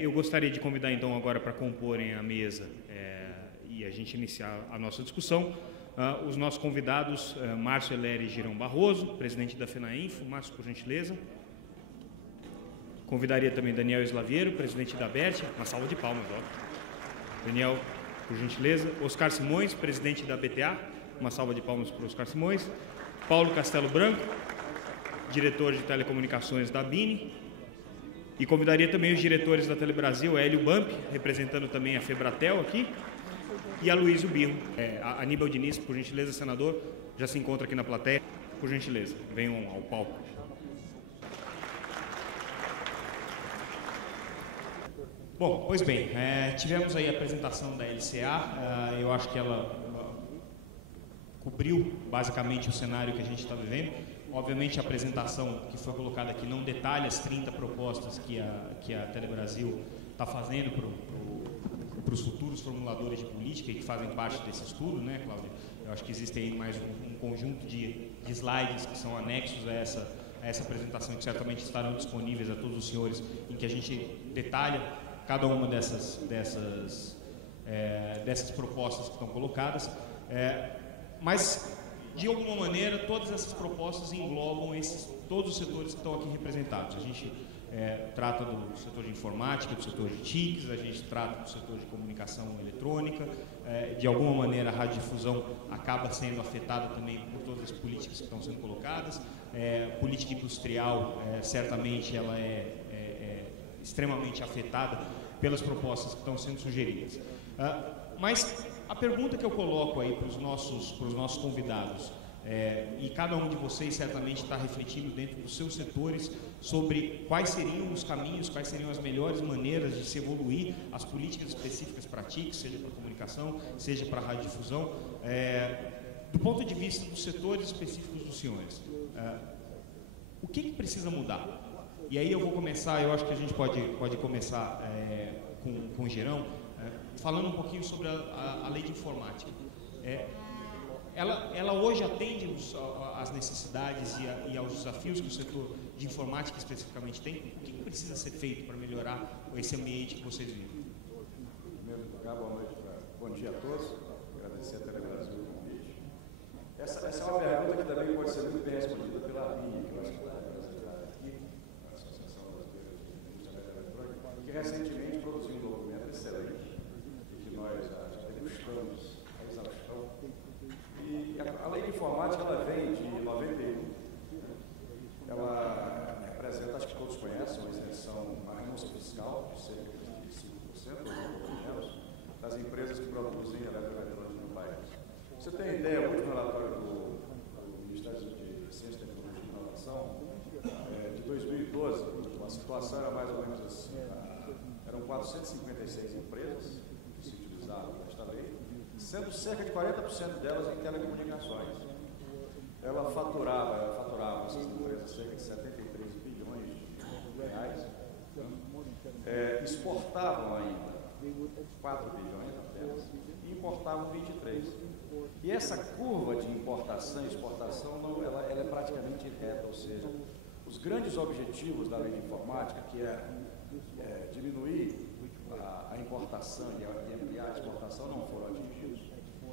Eu gostaria de convidar, então, agora para comporem a mesa e a gente iniciar a nossa discussão, os nossos convidados, Márcio Ellery Girão Barroso, presidente da FENAINFO. Márcio, por gentileza. Convidaria também Daniel Slaviero, presidente da ABERT. Uma salva de palmas, ó. Daniel, por gentileza. Oscar Simões, presidente da BTA. Uma salva de palmas para o Oscar Simões. Paulo Castelo Branco, diretor de telecomunicações da BINE. E convidaria também os diretores da Telebrasil, Hélio Bump, representando também a Febratel aqui, e a Luísa Birro. A Aníbal Diniz, por gentileza, senador, já se encontra aqui na plateia. Por gentileza, venham ao palco. Bom, pois bem, tivemos aí a apresentação da LCA, eu acho que ela cobriu basicamente o cenário que a gente está vivendo. Obviamente, a apresentação que foi colocada aqui não detalha as 30 propostas que a Telebrasil está fazendo para os futuros formuladores de política e que fazem parte desse estudo, né, Cláudia? Eu acho que existe aí mais um conjunto de slides que são anexos a essa apresentação, que certamente estarão disponíveis a todos os senhores, em que a gente detalha cada uma dessas propostas que estão colocadas. Mas, de alguma maneira, todas essas propostas englobam todos os setores que estão aqui representados. A gente trata do setor de informática, do setor de TICs, a gente trata do setor de comunicação eletrônica. De alguma maneira, a radiodifusão acaba sendo afetada também por todas as políticas que estão sendo colocadas. Política industrial, certamente, ela é extremamente afetada pelas propostas que estão sendo sugeridas. Mas a pergunta que eu coloco aí para os nossos convidados, e cada um de vocês certamente está refletindo dentro dos seus setores sobre quais seriam os caminhos, quais seriam as melhores maneiras de se evoluir as políticas específicas para a TIC, seja para a comunicação, seja para a radiodifusão, do ponto de vista dos setores específicos dos senhores. O que precisa mudar? E aí eu vou começar, eu acho que a gente pode começar com o Girão, falando um pouquinho sobre a lei de informática. Ela hoje atende às necessidades e aos desafios que o setor de informática especificamente tem? O que precisa ser feito para melhorar esse ambiente que vocês vivem? Em primeiro lugar, bom dia a todos. Agradecer a Telebrasil pelo convite. Essa é uma pergunta que também pode ser muito bem respondida pela BINE, que eu acho que está representada aqui, a Associação Brasileira de Indústria Eletrônica, que recentemente produziu um documento excelente e que nós já degustamos a exaustão. E a lei de informática, ela vem de 91. Ela representa, acho que todos conhecem, uma isenção, uma renúncia fiscal de cerca de 5%, ou menos, das empresas que produzem eletroeletrônica no país. Você tem ideia, o último relatório do Ministério de Ciência, Tecnologia e Inovação, de 2012, a situação era mais ou menos assim. Eram 456 empresas que se utilizavam nesta lei, sendo cerca de 40% delas em telecomunicações. Ela faturava essas empresas cerca de 73 bilhões de reais, exportavam ainda 4 bilhões apenas e importavam 23. E essa curva de importação e exportação, ela é praticamente reta, ou seja, os grandes objetivos da lei de informática, que é diminuir a importação e ampliar a exportação, não foram atingidos.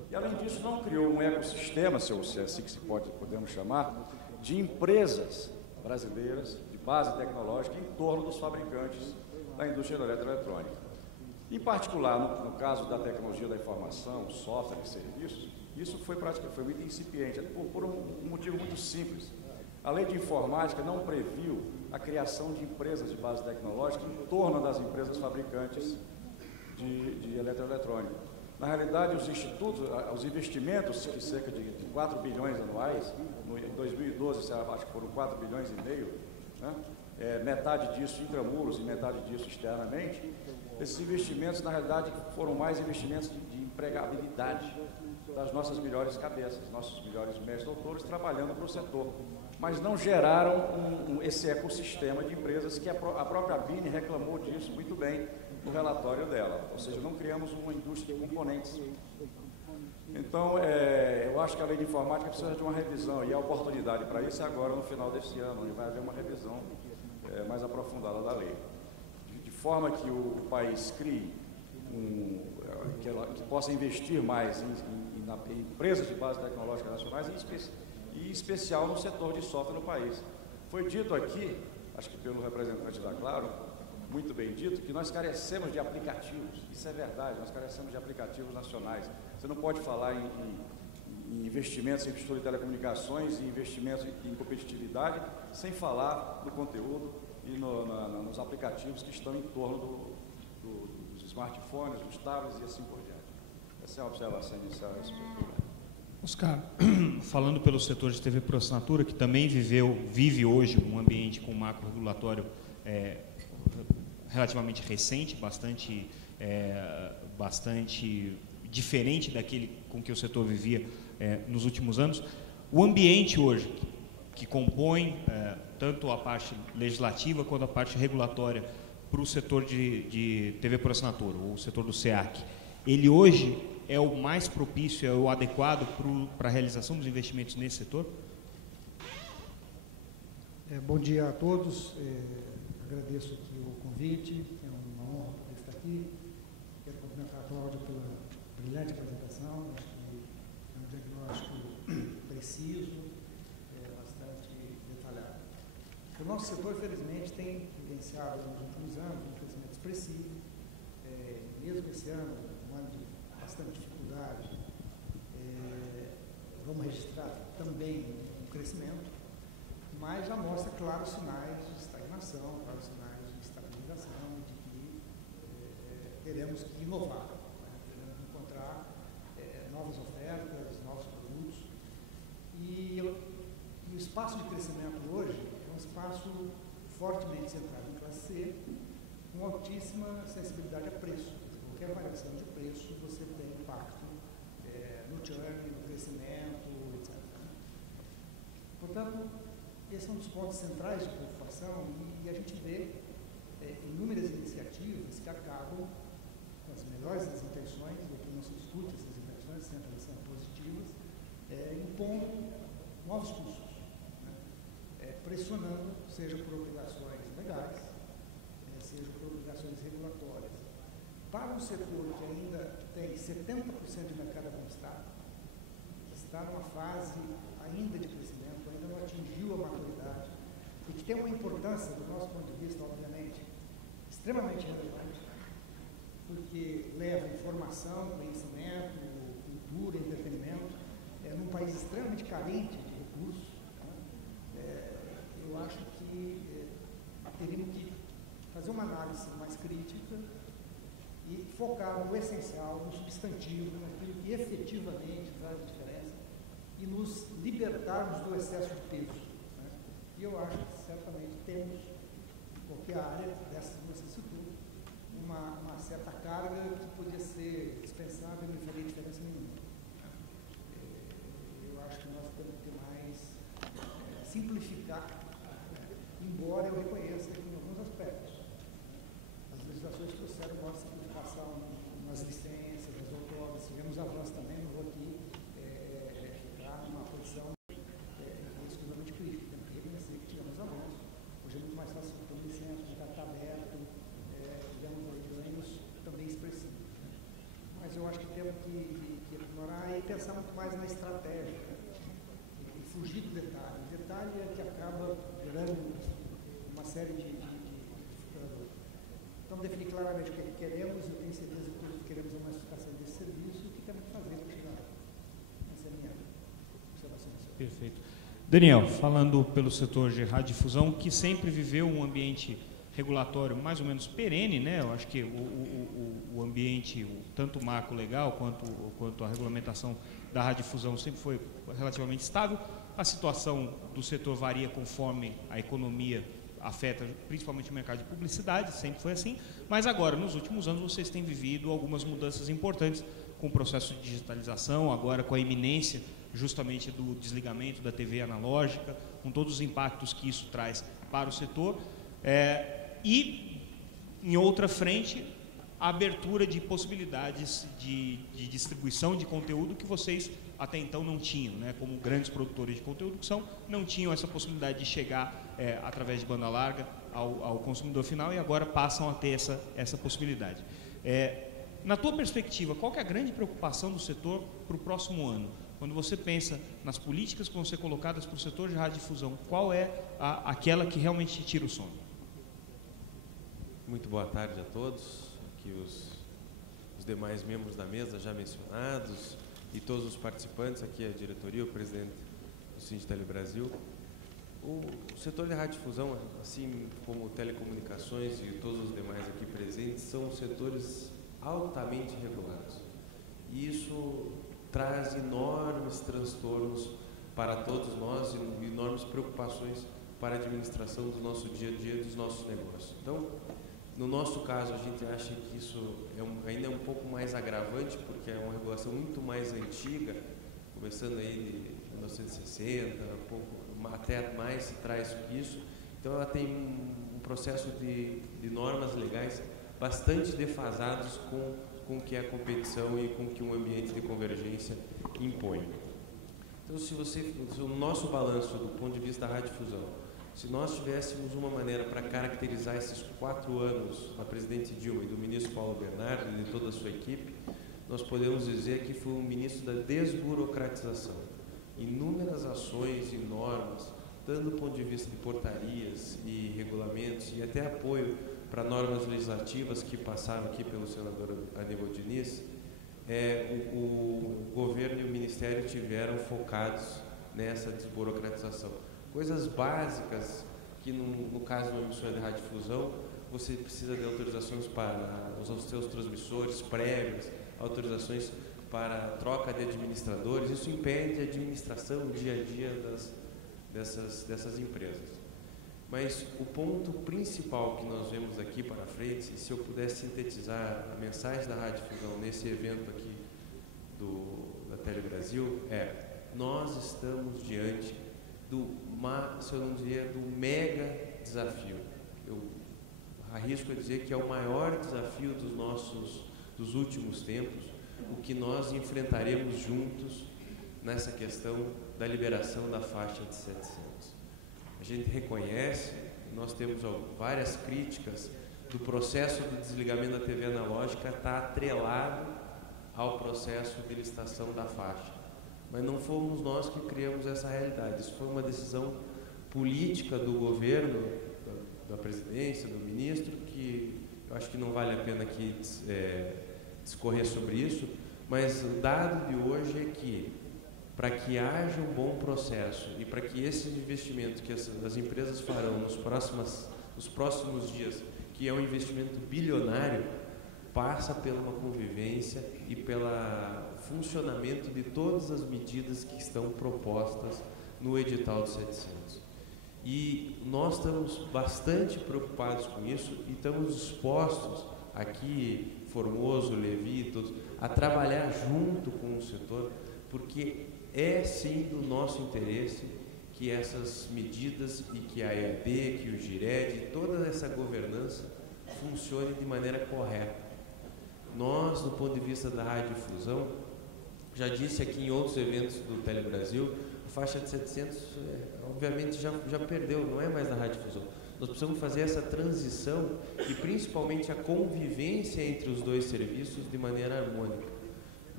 E, além disso, não criou um ecossistema, se é assim que podemos chamar, de empresas brasileiras de base tecnológica em torno dos fabricantes da indústria eletroeletrônica. Em particular, no caso da tecnologia da informação, software e serviços, isso foi muito incipiente, por um motivo muito simples. A lei de informática não previu a criação de empresas de base tecnológica em torno das empresas fabricantes de eletroeletrônica. Na realidade, os investimentos de cerca de 4 bilhões anuais, em 2012, acho que foram 4 bilhões e meio, né? Metade disso intramuros e metade disso externamente, esses investimentos, na realidade, foram mais investimentos de empregabilidade das nossas melhores cabeças, nossos melhores mestres doutores trabalhando para o setor, mas não geraram esse ecossistema de empresas que a própria BINE reclamou disso muito bem no relatório dela, ou seja, não criamos uma indústria de componentes. Então, eu acho que a lei de informática precisa de uma revisão, e a oportunidade para isso é agora, no final desse ano, onde vai haver uma revisão mais aprofundada da lei. forma que o país crie, que possa investir mais em empresas de base tecnológica nacionais e em especial no setor de software no país. Foi dito aqui, acho que pelo representante da Claro, muito bem dito, que nós carecemos de aplicativos. Isso é verdade, nós carecemos de aplicativos nacionais. Você não pode falar em investimentos em infraestrutura de telecomunicações e investimentos em competitividade sem falar no conteúdo e nos aplicativos que estão em torno dos smartphones, dos tablets e assim por diante. Essa é a observação inicial a respeito. Oscar, falando pelo setor de TV por assinatura, que também vive hoje um ambiente com macro regulatório relativamente recente, bastante diferente daquele com que o setor vivia nos últimos anos. O ambiente hoje, que compõe tanto a parte legislativa quanto a parte regulatória para o setor de TV por assinatura, ou o setor do SEAC, ele hoje é o mais propício, é o adequado para a realização dos investimentos nesse setor? Bom dia a todos. Agradeço aqui o convite, é uma honra poder estar aqui. Quero cumprimentar a Cláudia pela brilhante apresentação, acho que é um diagnóstico preciso, bastante detalhado. O nosso setor, infelizmente, tem vivenciado nos últimos anos um crescimento expressivo, mesmo esse ano, um ano de bastante dificuldade, vamos registrar também um crescimento, mas já mostra claros sinais de estagnação, claros sinais de estabilização, de que teremos que inovar, teremos que encontrar novas ofertas, novos produtos. E o espaço de crescimento hoje é um espaço fortemente centrado em classe C, com altíssima sensibilidade a preço. Qualquer variação de preço, você tem impacto no churn, no crescimento, etc. Portanto, esse é um dos pontos centrais de preocupação e a gente vê inúmeras iniciativas que acabam, com as melhores das intenções, e aqui não se discute essas intenções, sempre elas são positivas, impondo novos custos, pressionando, seja por obrigações legais, seja por obrigações regulatórias. Para um setor que ainda tem 70% de mercado conquistado, que está numa fase ainda de crescimento, ainda não atingiu a maturidade, e que tem uma importância, do nosso ponto de vista, obviamente, extremamente relevante, porque leva informação, conhecimento, cultura, entretenimento, num país extremamente carente de recursos. Eu acho que teríamos que fazer uma análise mais crítica e focar no essencial, no substantivo, naquilo que efetivamente faz a diferença e nos libertarmos do excesso de peso. E eu acho que certamente temos, em qualquer área dessa que você citou, uma certa carga que podia ser dispensável e não faria diferença nenhuma. Eu acho que nós temos que mais simplificar, embora eu reconheça que em alguns aspectos as legislações trouxeram uma simplificação nas licenças, nas outorgas, tivemos avanço também, não vou aqui ficar numa posição exclusivamente crítica, temos que reconhecer que tivemos avanço. Hoje é muito mais fácil ter licença, o mercado está aberto, tivemos ganhos também expressivos. Mas eu acho que temos que ignorar e pensar muito mais na estratégia, e fugir do detalhe. O detalhe é que acaba gerando uma série de dificuldades. Então, definir claramente o que queremos, eu tenho certeza que todos queremos uma massificação desse serviço e o que temos que fazer para chegar lá. Essa é a minha observação. Perfeito. Daniel, falando pelo setor de radiodifusão, que sempre viveu um ambiente regulatório mais ou menos perene, né? Eu acho que o ambiente, tanto o marco legal quanto a regulamentação da radiodifusão sempre foi relativamente estável. A situação do setor varia conforme a economia afeta principalmente o mercado de publicidade, sempre foi assim, mas agora, nos últimos anos, vocês têm vivido algumas mudanças importantes com o processo de digitalização, agora com a iminência justamente do desligamento da TV analógica, com todos os impactos que isso traz para o setor, e, em outra frente, a abertura de possibilidades de distribuição de conteúdo que vocês até então não tinham, né? Como grandes produtores de conteúdo que são, não tinham essa possibilidade de chegar através de banda larga ao consumidor final e agora passam a ter essa possibilidade. Na tua perspectiva, qual que é a grande preocupação do setor para o próximo ano? Quando você pensa nas políticas que vão ser colocadas para o setor de radiodifusão, qual é aquela que realmente te tira o sono? Muito boa tarde a todos, aqui os demais membros da mesa já mencionados e todos os participantes, aqui a diretoria, o presidente do Sindtele Brasil. O setor de radiodifusão, assim como telecomunicações e todos os demais aqui presentes, são setores altamente regulados. E isso traz enormes transtornos para todos nós e enormes preocupações para a administração do nosso dia a dia, dos nossos negócios. Então, no nosso caso, a gente acha que isso ainda é um pouco mais agravante, porque é uma regulação muito mais antiga, começando aí de 1960, um pouco, até mais se traz isso. Então, ela tem um processo de normas legais bastante defasados com o que é a competição e com o que um ambiente de convergência impõe. Então, se o nosso balanço do ponto de vista da radiodifusão, se nós tivéssemos uma maneira para caracterizar esses 4 anos da presidente Dilma e do ministro Paulo Bernardo e de toda a sua equipe, nós podemos dizer que foi um ministro da desburocratização. Inúmeras ações e normas, tanto do ponto de vista de portarias e regulamentos e até apoio para normas legislativas que passaram aqui pelo senador Aníbal Diniz, o governo e o ministério tiveram focados nessa desburocratização. Coisas básicas que, no caso de uma emissora de radiodifusão, você precisa de autorizações para os seus transmissores prévias, autorizações para troca de administradores. Isso impede a administração, o dia a dia dessas empresas. Mas o ponto principal que nós vemos aqui para frente, se eu pudesse sintetizar a mensagem da radiodifusão nesse evento aqui da Tele Brasil, nós estamos diante se eu não dizer, do mega desafio. Eu arrisco a dizer que é o maior desafio dos últimos tempos, o que nós enfrentaremos juntos nessa questão da liberação da faixa de 700. A gente reconhece, nós temos várias críticas do processo de desligamento da TV analógica está atrelado ao processo de licitação da faixa. Mas não fomos nós que criamos essa realidade. Isso foi uma decisão política do governo, da presidência, do ministro, que eu acho que não vale a pena aqui discorrer sobre isso, mas o dado de hoje é que, para que haja um bom processo e para que esse investimento que as empresas farão nos próximos dias, que é um investimento bilionário, passa pela uma convivência e pelo funcionamento de todas as medidas que estão propostas no edital de 700. E nós estamos bastante preocupados com isso e estamos dispostos, aqui, Formoso, Levi, todos, a trabalhar junto com o setor, porque é sim do nosso interesse que essas medidas e que a EAD, que o GIRED, toda essa governança funcione de maneira correta. Nós, do ponto de vista da radiodifusão, já disse aqui em outros eventos do Tele Brasil, a faixa de 700, obviamente, já perdeu, não é mais da radiodifusão. Nós precisamos fazer essa transição e, principalmente, a convivência entre os dois serviços de maneira harmônica.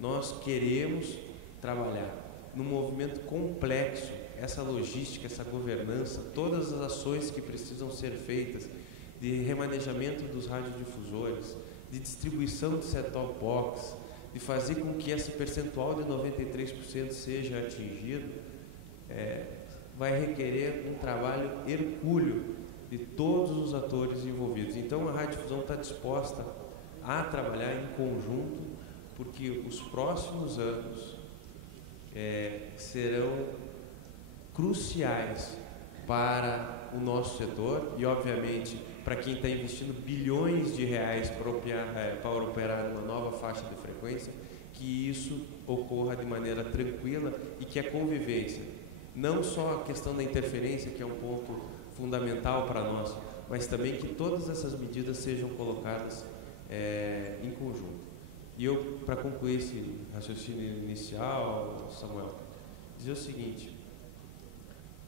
Nós queremos trabalhar num movimento complexo, essa logística, essa governança, todas as ações que precisam ser feitas de remanejamento dos radiodifusores, de distribuição de set-top box, de fazer com que esse percentual de 93% seja atingido, vai requerer um trabalho hercúleo de todos os atores envolvidos. Então, a radiodifusão está disposta a trabalhar em conjunto, porque os próximos anos serão cruciais para o nosso setor e, obviamente, para quem está investindo bilhões de reais para operar numa nova faixa de frequência, que isso ocorra de maneira tranquila e que a convivência, não só a questão da interferência, que é um ponto fundamental para nós, mas também que todas essas medidas sejam colocadas em conjunto. E eu, para concluir esse raciocínio inicial, Samuel, dizer o seguinte: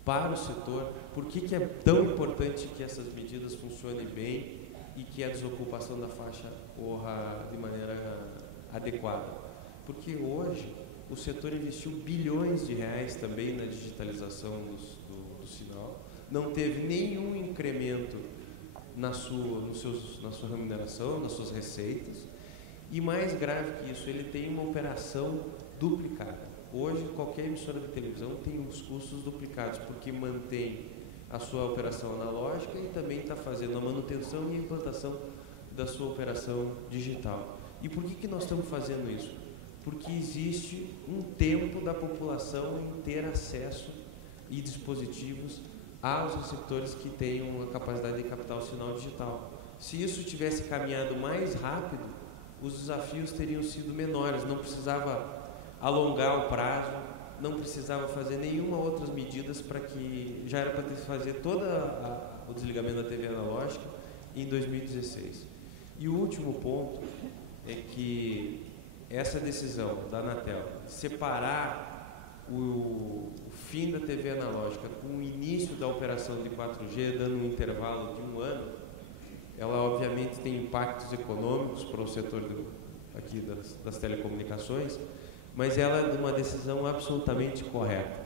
para o setor, por que é tão importante que essas medidas funcionem bem e que a desocupação da faixa corra de maneira adequada. Porque hoje o setor investiu bilhões de reais também na digitalização do sinal, não teve nenhum incremento na sua remuneração, nas suas receitas, e mais grave que isso, ele tem uma operação duplicada. Hoje, qualquer emissora de televisão tem os custos duplicados, porque mantém a sua operação analógica e também está fazendo a manutenção e a implantação da sua operação digital. E por que nós estamos fazendo isso? Porque existe um tempo da população em ter acesso e dispositivos aos receptores que tenham a capacidade de captar o sinal digital. Se isso tivesse caminhado mais rápido, os desafios teriam sido menores, não precisava alongar o prazo, não precisava fazer nenhuma outras medidas para que já era para ter que fazer todo o desligamento da TV analógica em 2016. E o último ponto é que essa decisão da Anatel de separar o fim da TV analógica com o início da operação de 4G, dando um intervalo de 1 ano, ela obviamente tem impactos econômicos para o setor aqui das telecomunicações, mas ela é uma decisão absolutamente correta,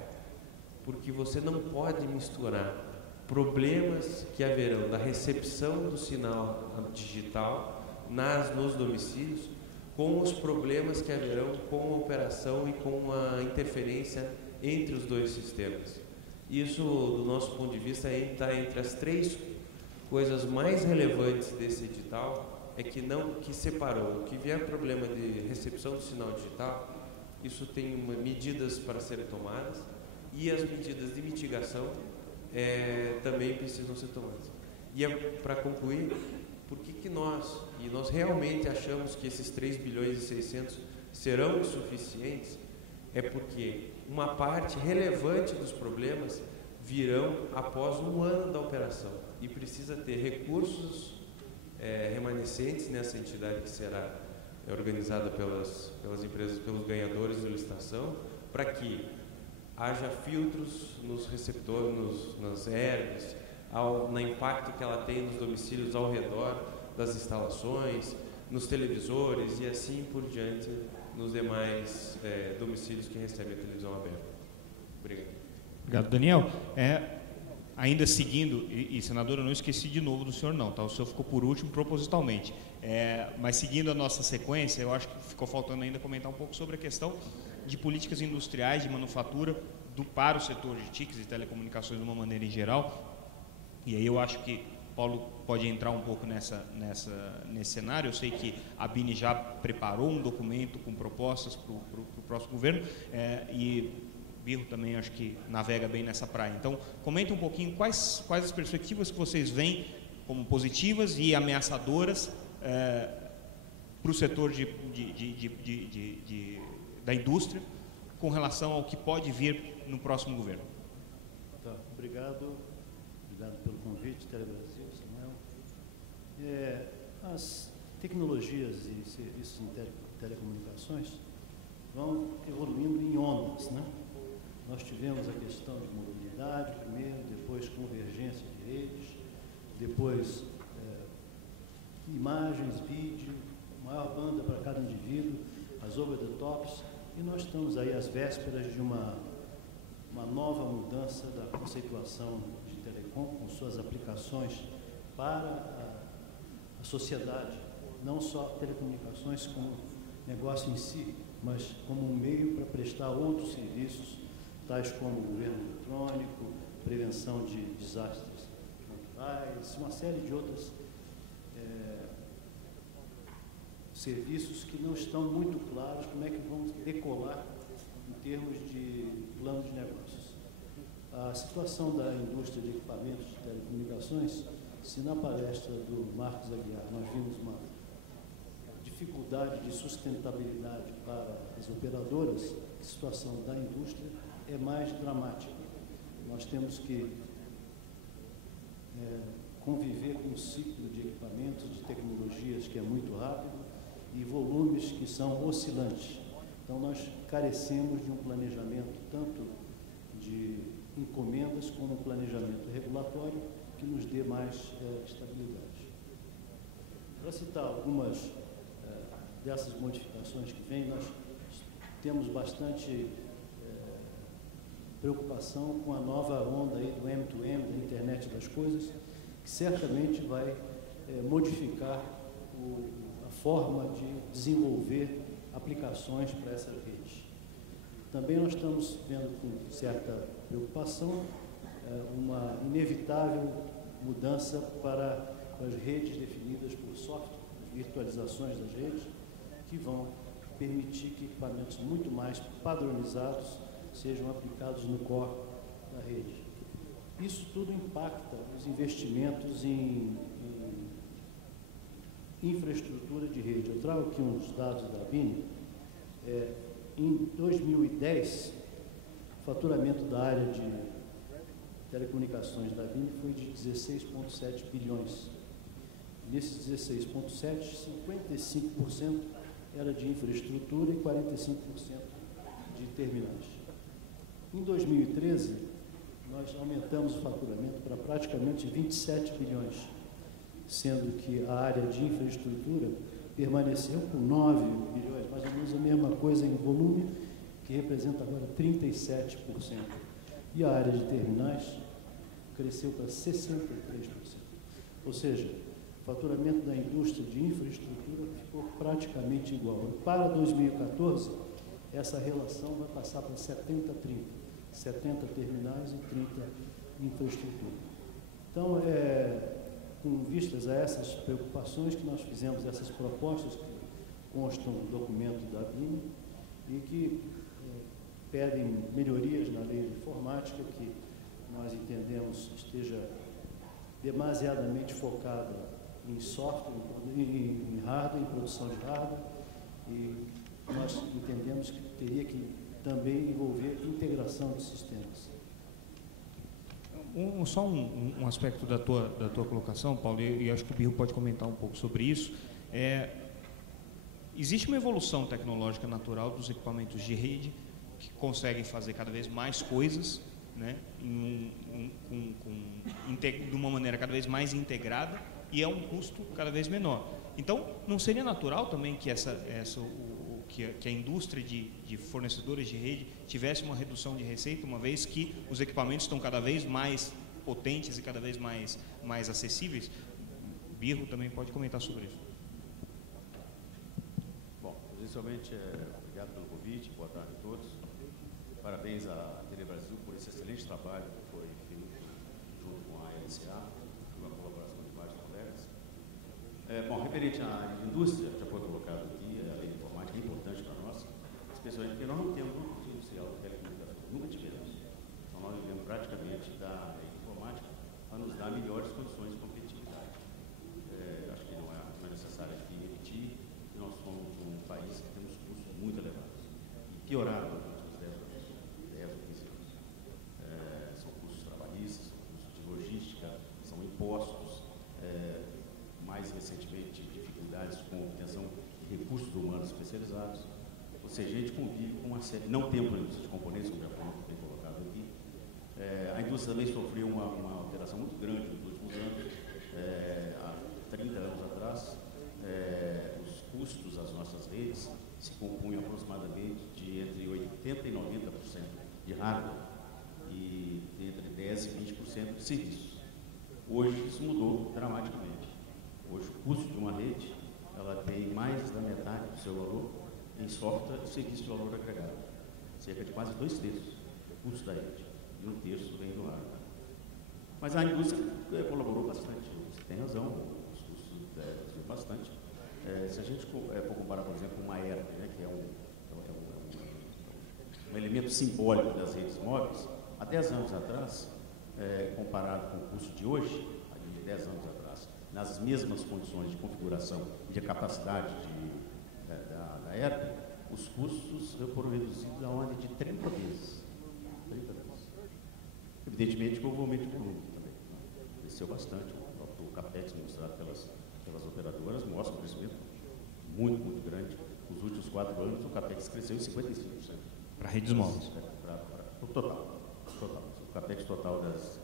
porque você não pode misturar problemas que haverão da recepção do sinal digital nos domicílios com os problemas que haverão com a operação e com a interferência entre os dois sistemas. Isso, do nosso ponto de vista, está entre as 3 coisas mais relevantes desse edital, é que separou. O que vier problema de recepção do sinal digital, isso tem medidas para serem tomadas, e as medidas de mitigação também precisam ser tomadas. E para concluir, por que nós realmente achamos que esses 3 bilhões e 600 serão insuficientes? É porque uma parte relevante dos problemas virão após 1 ano da operação e precisa ter recursos remanescentes nessa entidade que será organizada pelas empresas, pelos ganhadores da licitação, para que haja filtros nos receptores, nas hélices, no impacto que ela tem nos domicílios ao redor das instalações, nos televisores e assim por diante nos demais domicílios que recebem a televisão aberta. Obrigado. Obrigado, Daniel. Ainda seguindo, e senador, eu não esqueci de novo do senhor não, tá? O senhor ficou por último propositalmente. Mas seguindo a nossa sequência, eu acho que ficou faltando ainda comentar um pouco sobre a questão de políticas industriais, de manufatura para o setor de TICs e telecomunicações de uma maneira em geral. E aí eu acho que Paulo pode entrar um pouco nesse cenário. Eu sei que a BINE já preparou um documento com propostas para o próximo governo, e Birro também acho que navega bem nessa praia. Então, comenta um pouquinho quais as perspectivas que vocês veem como positivas e ameaçadoras para o setor da indústria com relação ao que pode vir no próximo governo. Tá, obrigado pelo convite, Telebrasil, Samuel. As tecnologias e serviços em telecomunicações vão evoluindo em ondas, né? Nós tivemos a questão de mobilidade primeiro, depois convergência de redes, depois imagens, vídeo, maior banda para cada indivíduo, as over the tops, e nós estamos aí às vésperas de uma nova mudança da conceituação de telecom, com suas aplicações para a sociedade, não só telecomunicações como negócio em si, mas como um meio para prestar outros serviços, tais como governo eletrônico, prevenção de desastres naturais, uma série de outros serviços que não estão muito claros como é que vão decolar em termos de plano de negócios. A situação da indústria de equipamentos de telecomunicações, se na palestra do Marcos Aguiar nós vimos uma dificuldade de sustentabilidade para as operadoras, a situação da indústria é mais dramática. Nós temos que conviver com um ciclo de equipamentos, de tecnologias que é muito rápido e volumes que são oscilantes. Então, nós carecemos de um planejamento tanto de encomendas como um planejamento regulatório que nos dê mais estabilidade. Para citar algumas dessas modificações que vêm, nós temos bastante preocupação com a nova onda aí do M2M, da internet das coisas, que certamente vai modificar a forma de desenvolver aplicações para essas redes. Também nós estamos vendo com certa preocupação uma inevitável mudança para as redes definidas por software, virtualizações das redes, que vão permitir que equipamentos muito mais padronizados sejam aplicados no core da rede. Isso tudo impacta os investimentos em infraestrutura de rede. Eu trago aqui uns dados da ABIN. Em 2010, o faturamento da área de telecomunicações da ABIN foi de 16,7 bilhões. Nesses 16,7, 55% era de infraestrutura e 45% de terminais. Em 2013, nós aumentamos o faturamento para praticamente 27 bilhões, sendo que a área de infraestrutura permaneceu com 9 bilhões, mais ou menos a mesma coisa em volume, que representa agora 37%. E a área de terminais cresceu para 63%. Ou seja, o faturamento da indústria de infraestrutura ficou praticamente igual. Para 2014, essa relação vai passar para 70-30. 70 terminais e 30 infraestrutura. Então, com vistas a essas preocupações que nós fizemos, essas propostas que constam no documento da ABIN e que pedem melhorias na lei de informática, que nós entendemos esteja demasiadamente focada em software, em hardware, em produção de hardware, e nós entendemos que teria que também envolver integração de sistemas. Só um aspecto da tua colocação, Paulo, e acho que o Birro pode comentar um pouco sobre isso. Existe uma evolução tecnológica natural dos equipamentos de rede que conseguem fazer cada vez mais coisas, né, de uma maneira cada vez mais integrada e a um custo cada vez menor. Então, não seria natural também que que a indústria de fornecedores de rede tivesse uma redução de receita, uma vez que os equipamentos estão cada vez mais potentes e cada vez mais acessíveis? Birro também pode comentar sobre isso. Bom, inicialmente, obrigado pelo convite, boa tarde a todos. Parabéns à Telebrasil por esse excelente trabalho que foi feito junto com a LCA, com a colaboração de vários colegas. Bom, referente à indústria, já foi colocado aqui, a lei de informática é importante para nós, especialmente porque nós não temos uma indústria industrial de telecomunicações, nunca tivemos. Então, nós vivemos praticamente da lei de informática para nos dar melhores condições de competitividade. Acho que não é necessário aqui repetir que nós somos um país que temos custos muito elevados e pioraram nos últimos 10 ou 15 anos. São custos trabalhistas, são custos de logística, são impostos, mais recentemente dificuldades com a obtenção de recursos humanos especializados. Ou seja, a gente convive com uma série, não temos uma indústria de componentes, como já foi bem colocado aqui. A indústria também sofreu uma alteração muito grande nos últimos anos. Há 30 anos atrás, os custos das nossas redes se compunham aproximadamente de entre 80% e 90% de hardware e entre 10% e 20% de serviços. Hoje isso mudou dramaticamente. Hoje o custo de uma rede, ela tem mais da metade do seu valor em software e serviço de valor agregado. Cerca de quase 2/3 do custo da rede e 1/3 vem do hardware. Mas a indústria colaborou bastante, você tem razão, os custos reduziram bastante. Se a gente for comparar, por exemplo, uma ERP, né, que é um elemento simbólico das redes móveis, há 10 anos atrás, comparado com o custo de hoje, há 10 anos atrás, nas mesmas condições de configuração e de capacidade da ERP, os custos foram reduzidos a ordem de 30 vezes. 30 vezes. Evidentemente, com o volume de volume também. Cresceu bastante. O CAPEX mostrado pelas operadoras mostra um crescimento muito, muito grande. Nos últimos 4 anos, o CAPEX cresceu em 55%. Para redes móveis. Para o total. capex total das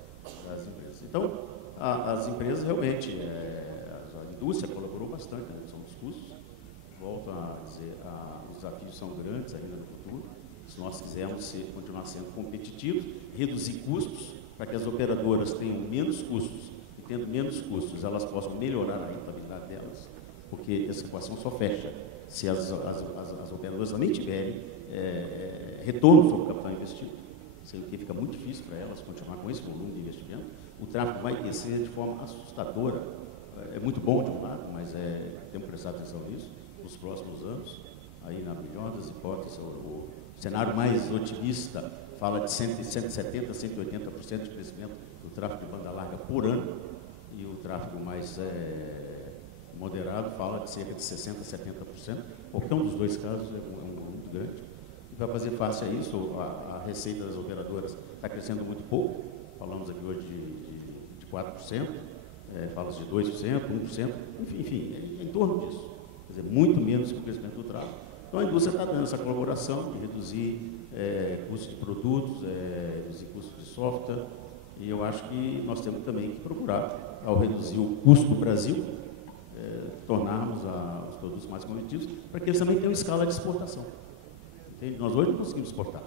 empresas. Então, as empresas realmente, a indústria colaborou bastante na redução dos custos. Volto a dizer, os desafios são grandes ainda no futuro. Se nós quisermos continuar sendo competitivos, reduzir custos, para que as operadoras tenham menos custos, e tendo menos custos, elas possam melhorar a rentabilidade delas, porque essa equação só fecha se as operadoras também tiverem retorno sobre o capital investido, sendo que fica muito difícil para elas continuar com esse volume de investimento. O tráfego vai descer de forma assustadora. É muito bom de um lado, mas temos que prestar atenção nisso nos próximos anos. Aí, na melhor das hipóteses, o cenário mais otimista fala de 170%, 180% de crescimento do tráfego de banda larga por ano, e o tráfego mais moderado fala de cerca de 60%, 70%. Qualquer um dos dois casos é um número muito grande. E para fazer face a isso, a receita das operadoras está crescendo muito pouco. Falamos aqui hoje de 4%, fala-se de 2%, 1%, enfim, em torno disso. Quer dizer, muito menos que o crescimento do tráfego. Então, a indústria está dando essa colaboração de reduzir custos de produtos, reduzir custos de software, e eu acho que nós temos também que procurar, ao reduzir o custo do Brasil, tornarmos os produtos mais competitivos, para que eles também tenham escala de exportação. Entende? Nós hoje não conseguimos exportar,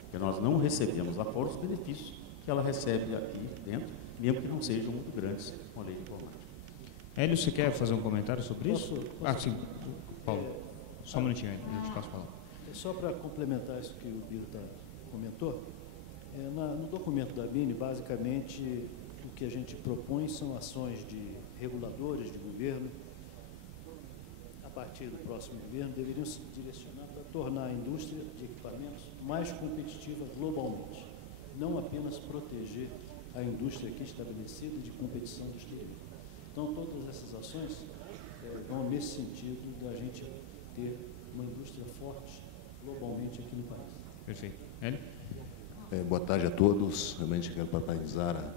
porque nós não recebemos lá fora os benefícios que ela recebe aqui dentro, mesmo que não sejam muito grandes com a lei de informática. Hélio, você quer fazer um comentário sobre isso? Posso? Sim. Paulo, só um minutinho, eu te passo a palavra. Só para complementar isso que o Biro comentou, no documento da BINE, basicamente, o que a gente propõe são ações de reguladores de governo, a partir do próximo governo, deveriam se direcionar para tornar a indústria de equipamentos mais competitiva globalmente, não apenas proteger a indústria aqui estabelecida de competição do exterior. Então, todas essas ações vão nesse sentido da gente ter uma indústria forte globalmente aqui no país. Perfeito. Hélio? Boa tarde a todos. Realmente quero parabenizar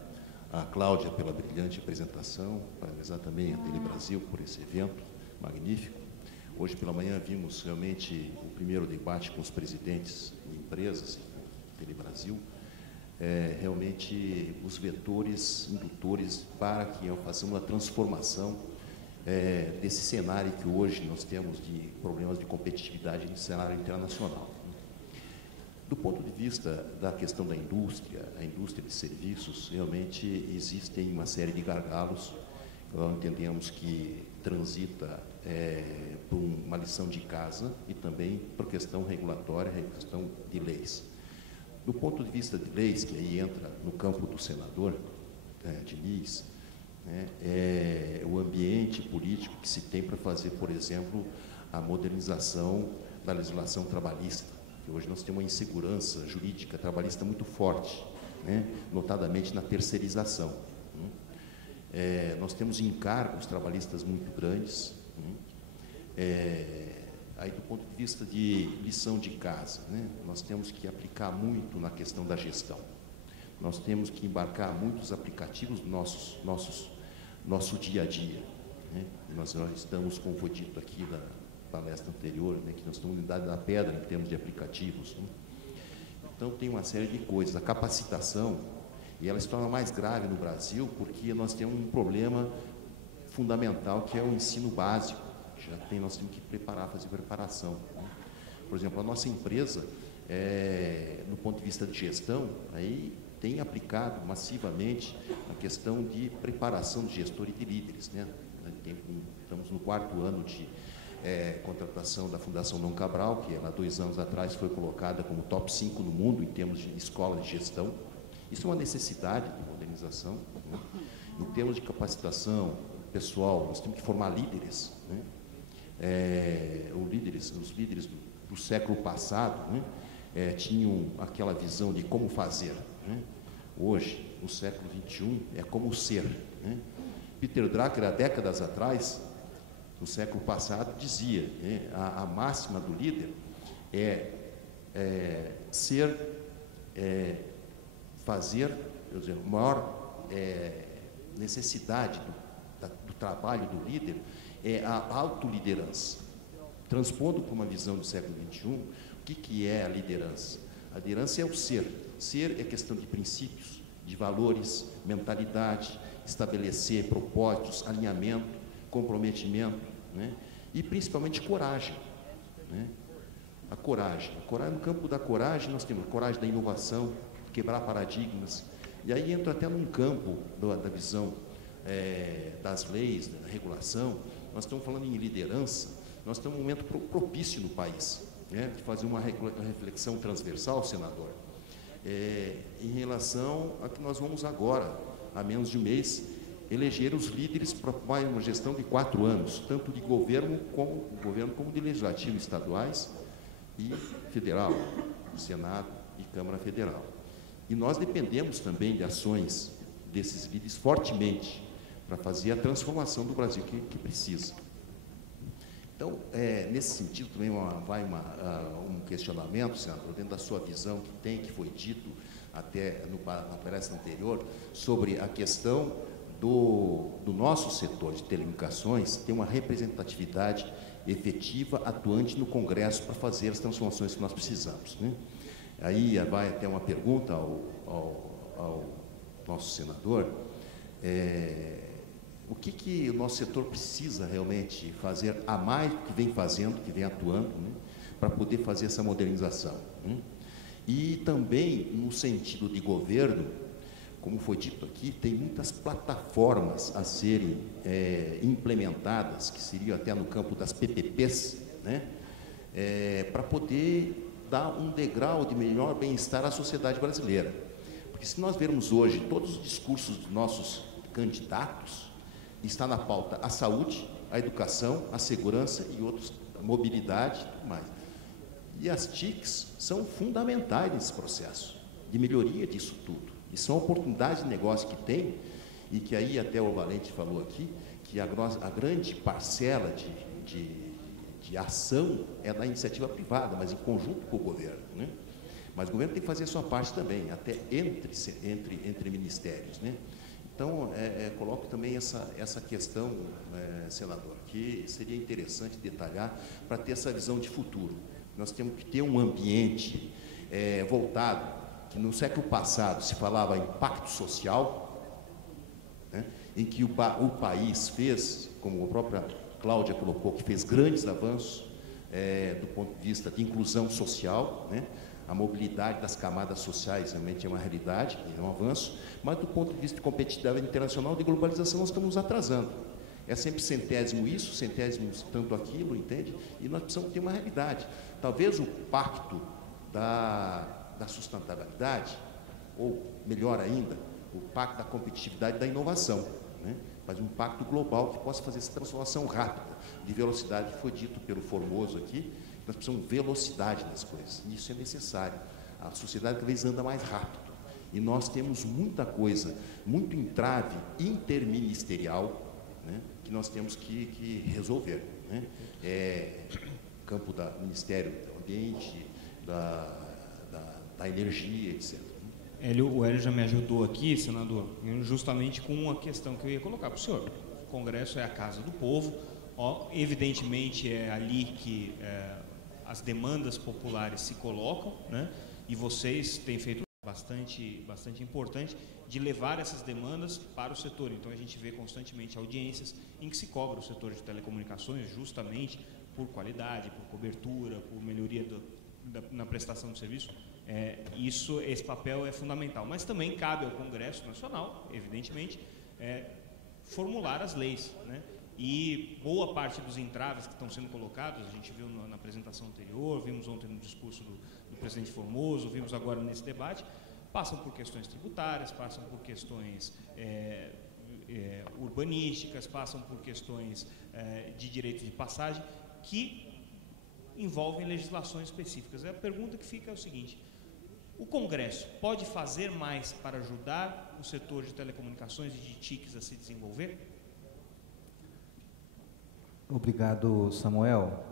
a Cláudia pela brilhante apresentação, parabenizar também a Tele Brasil por esse evento magnífico. Hoje pela manhã vimos realmente o primeiro debate com os presidentes de empresas, Tele Brasil, realmente os vetores indutores para que façamos a transformação desse cenário que hoje nós temos de problemas de competitividade no cenário internacional. Do ponto de vista da questão da indústria, a indústria de serviços, realmente existem uma série de gargalos. Nós entendemos que transita por uma lição de casa e também por questão regulatória, questão de leis. Do ponto de vista de leis, que aí entra no campo do senador Diniz, o ambiente político que se tem para fazer, por exemplo, a modernização da legislação trabalhista, que hoje nós temos uma insegurança jurídica trabalhista muito forte, notadamente na terceirização. Nós temos encargos trabalhistas muito grandes. Aí, do ponto de vista de lição de casa, nós temos que aplicar muito na questão da gestão. Nós temos que embarcar muitos aplicativos do nosso dia a dia. Nós estamos, como foi dito aqui na palestra anterior, que nós estamos na idade da pedra em termos de aplicativos. Então, tem uma série de coisas. A capacitação, e ela se torna mais grave no Brasil, porque nós temos um problema fundamental, que é o ensino básico. Nós temos que fazer preparação. Por exemplo, a nossa empresa, no ponto de vista de gestão, aí tem aplicado massivamente a questão de preparação de gestor e de líderes. Estamos no 4º ano de contratação da Fundação Dom Cabral, que ela, 2 anos atrás, foi colocada como top 5 no mundo em termos de escola de gestão. Isso é uma necessidade de modernização. Em termos de capacitação pessoal, nós temos que formar líderes. Os líderes do século passado tinham aquela visão de como fazer. Hoje, no século XXI, é como ser. Peter Drucker, há décadas atrás, no século passado, dizia, a máxima do líder fazer, a maior necessidade do trabalho do líder é a autoliderança. Transpondo para uma visão do século XXI, o que é a liderança? A liderança é o ser. Ser é questão de princípios, de valores, mentalidade, estabelecer propósitos, alinhamento, comprometimento, né? E principalmente coragem, né? A coragem. No campo da coragem, nós temos a coragem da inovação, quebrar paradigmas. E aí entra até num campo da visão das leis, da regulação. Nós estamos falando em liderança, nós estamos num momento propício no país, né, de fazer uma reflexão transversal, senador, em relação a que nós vamos agora, há menos de um mês, eleger os líderes para uma gestão de 4 anos, tanto de governo como de legislativo estaduais e federal, Senado e Câmara Federal. E nós dependemos também de ações desses líderes fortemente para fazer a transformação do Brasil que precisa. Então, nesse sentido, também vai um questionamento, senador, dentro da sua visão que foi dito até na palestra anterior, sobre a questão do nosso setor de telecomunicações ter uma representatividade efetiva, atuante no Congresso para fazer as transformações que nós precisamos, né? Aí vai até uma pergunta ao nosso senador, o que o nosso setor precisa realmente fazer a mais do que vem fazendo, que vem atuando, né, para poder fazer essa modernização, né? E também, no sentido de governo, como foi dito aqui, tem muitas plataformas a serem implementadas, que seria até no campo das PPPs, né, para poder dar um degrau de melhor bem-estar à sociedade brasileira. Porque se nós vermos hoje todos os discursos dos nossos candidatos, está na pauta a saúde, a educação, a segurança e outros, a mobilidade e tudo mais. E as TICs são fundamentais nesse processo de melhoria disso tudo. E são oportunidades de negócio que tem, e que aí até o Valente falou aqui, que a grande parcela de ação é da iniciativa privada, mas em conjunto com o governo, né? Mas o governo tem que fazer a sua parte também, até entre ministérios, né? Então, coloco também essa questão, senador, que seria interessante detalhar para ter essa visão de futuro. Nós temos que ter um ambiente voltado, que no século passado se falava em pacto social, né, em que o país fez, como a própria Cláudia colocou, que fez grandes avanços do ponto de vista de inclusão social, né? A mobilidade das camadas sociais realmente é uma realidade, é um avanço, mas do ponto de vista de competitividade internacional, de globalização, nós estamos nos atrasando. É sempre centésimo isso, centésimo tanto aquilo, entende? E nós precisamos ter uma realidade. Talvez o pacto da sustentabilidade, ou melhor ainda, o pacto da competitividade e da inovação, né? Mas um pacto global que possa fazer essa transformação rápida, de velocidade, que foi dito pelo Formoso aqui. Nós precisamos de velocidade nas coisas, e isso é necessário. A sociedade cada vez anda mais rápido, e nós temos muita coisa, muito entrave interministerial, né, que nós temos que resolver, né? Campo do Ministério do Ambiente, da energia, etc. O Hélio já me ajudou aqui, senador, justamente com uma questão que eu ia colocar para o senhor. O Congresso é a casa do povo, evidentemente é ali que as demandas populares se colocam, né? E vocês têm feito bastante importante de levar essas demandas para o setor. Então a gente vê constantemente audiências em que se cobra o setor de telecomunicações justamente por qualidade, por cobertura, por melhoria na prestação de serviço. Esse papel é fundamental, mas também cabe ao Congresso Nacional, evidentemente, formular as leis, né? E boa parte dos entraves que estão sendo colocados, a gente viu na apresentação anterior, vimos ontem no discurso do presidente Formoso, vimos agora nesse debate, passam por questões tributárias, passam por questões urbanísticas, passam por questões de direito de passagem, que envolvem legislações específicas. A pergunta que fica é o seguinte: o Congresso pode fazer mais para ajudar o setor de telecomunicações e de TICs a se desenvolver? Obrigado, Samuel.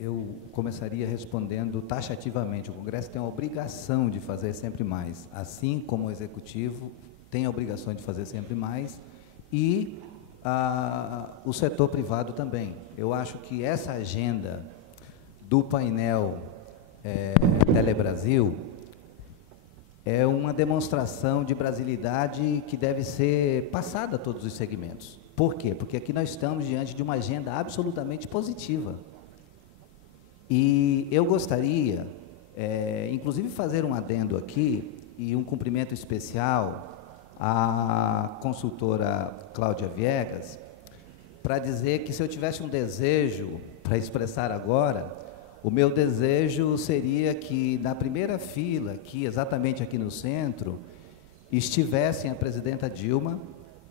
Eu começaria respondendo taxativamente. O Congresso tem a obrigação de fazer sempre mais, assim como o Executivo tem a obrigação de fazer sempre mais, e o setor privado também. Eu acho que essa agenda do painel Telebrasil é uma demonstração de brasilidade que deve ser passada a todos os segmentos. Por quê? Porque aqui nós estamos diante de uma agenda absolutamente positiva. E eu gostaria, inclusive, fazer um adendo aqui e um cumprimento especial à consultora Cláudia Viegas, para dizer que se eu tivesse um desejo para expressar agora, o meu desejo seria que na primeira fila, exatamente aqui no centro, estivessem a presidenta Dilma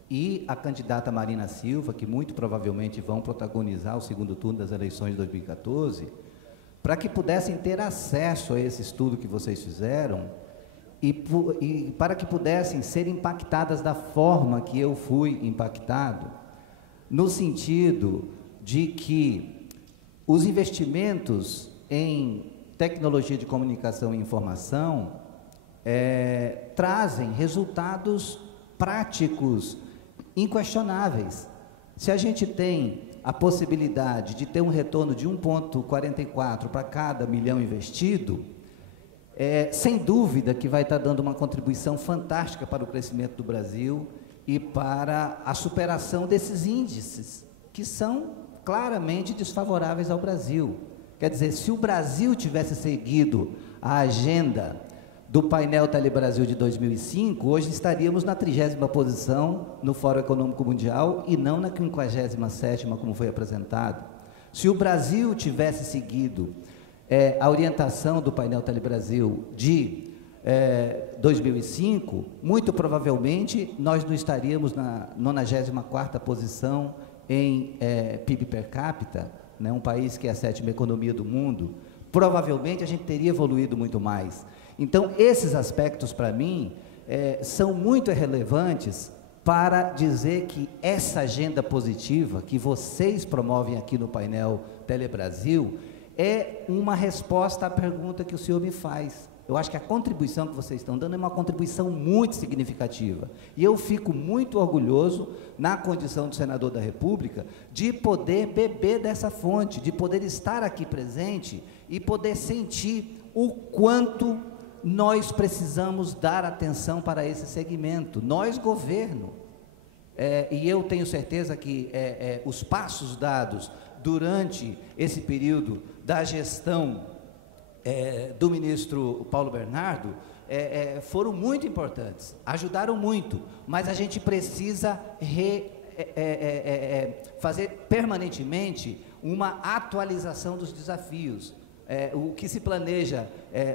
e a candidata Marina Silva, que muito provavelmente vão protagonizar o segundo turno das eleições de 2014, para que pudessem ter acesso a esse estudo que vocês fizeram e para que pudessem ser impactadas da forma que eu fui impactado, no sentido de que os investimentos em tecnologia de comunicação e informação trazem resultados práticos inquestionáveis. Se a gente tem a possibilidade de ter um retorno de 1,44 para cada milhão investido, sem dúvida que vai estar dando uma contribuição fantástica para o crescimento do Brasil e para a superação desses índices, que são claramente desfavoráveis ao Brasil. Quer dizer, se o Brasil tivesse seguido a agenda do painel Telebrasil de 2005, hoje estaríamos na 30ª posição no Fórum Econômico Mundial e não na 57ª, como foi apresentado. Se o Brasil tivesse seguido a orientação do painel Telebrasil de 2005, muito provavelmente nós não estaríamos na 94ª posição em PIB per capita, né, um país que é a 7ª economia do mundo. Provavelmente a gente teria evoluído muito mais. Então, esses aspectos, para mim, são muito relevantes para dizer que essa agenda positiva que vocês promovem aqui no painel Telebrasil é uma resposta à pergunta que o senhor me faz. Eu acho que a contribuição que vocês estão dando é uma contribuição muito significativa. E eu fico muito orgulhoso, na condição de senador da República, de poder beber dessa fonte, de poder estar aqui presente e poder sentir o quanto nós precisamos dar atenção para esse segmento. Nós, governo, e eu tenho certeza que os passos dados durante esse período da gestão do ministro Paulo Bernardo foram muito importantes, ajudaram muito, mas a gente precisa fazer permanentemente uma atualização dos desafios. O que se planeja,